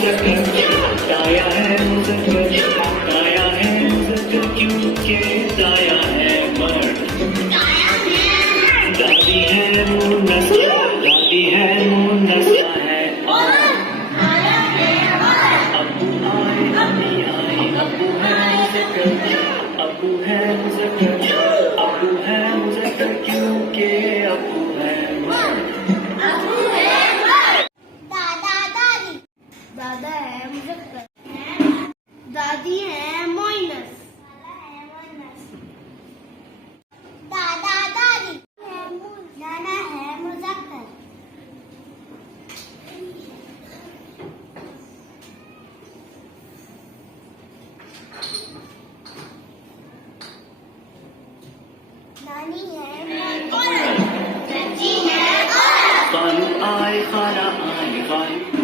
मुज़क्कर, दाया है मुज़क्कर, दाया है मुज़क्कर क्योंकि दाया है मर्द। दादी है मुन्नस, दादी है मुन्नस है औरत। अब्बू आए अम्मी आए, अब्बू है मुज़क्कर, अब्बू है मुज़क्कर, अब्बू है मुज़क्कर क्योंकि अब्बू है मर्द। दादा है मुज़क्कर, दादी है मोइनस, दादा दादी, नाना है मुज़क्कर, नानी है औरत, चाची है औरत। खालू आए खाला आए, खालू